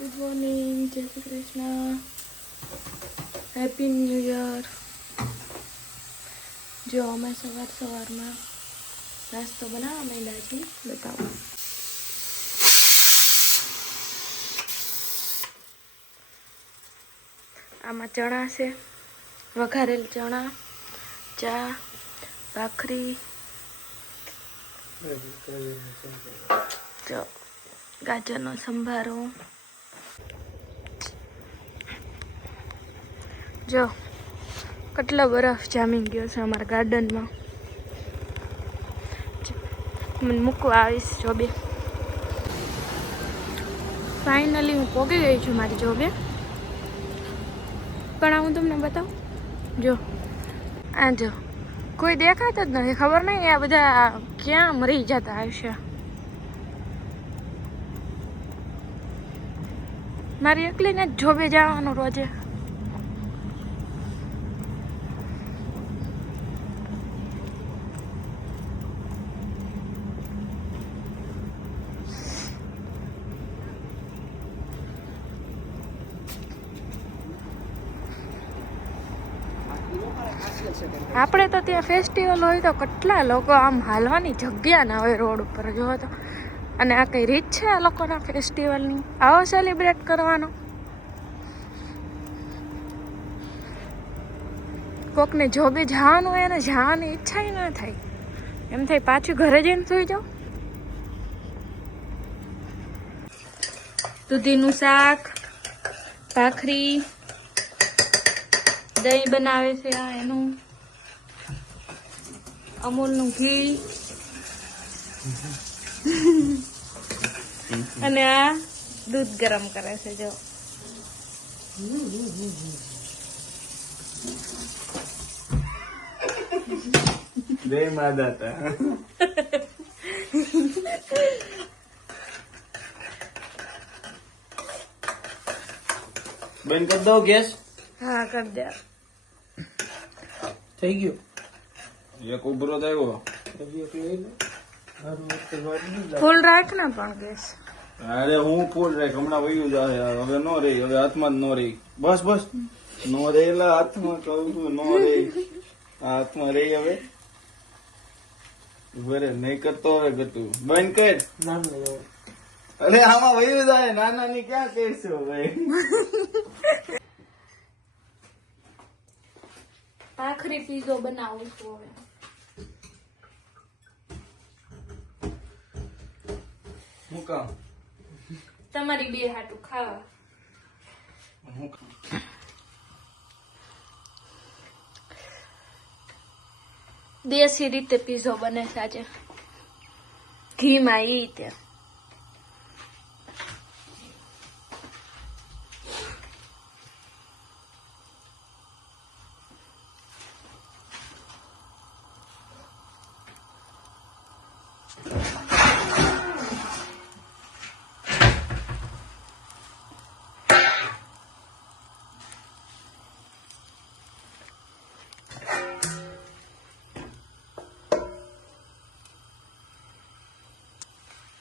Good morning, જય Shri Krishna, happy new year. જો અમે સવારમાં નાસ્તો બનાવવા માંડ્યા છીએ. બતાવો. આમાં ચણા છે, વઘારેલ ચણા, ચા, ભાખરી, જો ગાજરનો સંભારો. જો કેટલો બરફ જામી ગયો છે અમારા ગાર્ડનમાં. મને મૂકવા આવીશ જોબે. ફાઇનલી હું પોગી ગઈ છું મારી જોબે. પણ હું તમને બતાવું, જો આ જો કોઈ દેખાતો જ નથી. ખબર નહીં આ બધા ક્યાં મરી જતા હશે. મારી એકલીને જ જોબે જવાનું રોજે. આપણે તો ત્યાં ફેસ્ટિવલ હોય તો કેટલા લોકો આમ હાલવાની જગ્યા ના હોય રોડ ઉપર. જો તો અને આ કઈ રીત છે આ લોકોના ફેસ્ટિવલની? આવો સેલિબ્રેટ કરવાનો? કોકને જોબે જવાનું હોય અને જવાની ઈચ્છા ના થાય. એમ થાય પાછું ઘરે જઈને સુઈ જાઓ. દૂધીનું શાક, ભાખરી, દહીં બનાવે છે આ એનું, અમૂલનું ઘી અને આ દૂધ ગરમ કરે છે. જો બે માદાતા બંધ કરી દો ગેસ. હા કર દે. થઈ ગયું. એક ઉભરો થયો. ફૂલ રાખ ને પણ ગેસ. અરે હું ફૂલ રાખ. હમણાં વયું જાય. હવે નો રહી. હવે હાથમાં જ નો રહી. બસ બસ નો રહેલા હાથમાં કહું છું. નો રહી હાથમાં રહી. હવે બરે નહીં કરતો. હવે ગતું બંધ કર. અરે આમાં વયું જાય. નાના ની ક્યાં કહેશો ભાઈ. ભાખરી પીઝો બનાવું છું હવે. હું કામ તમારી બે હાટું ખાવા. દેશી રીતે પીઝો બને છે આજે, ઘીમાં ઈ તે.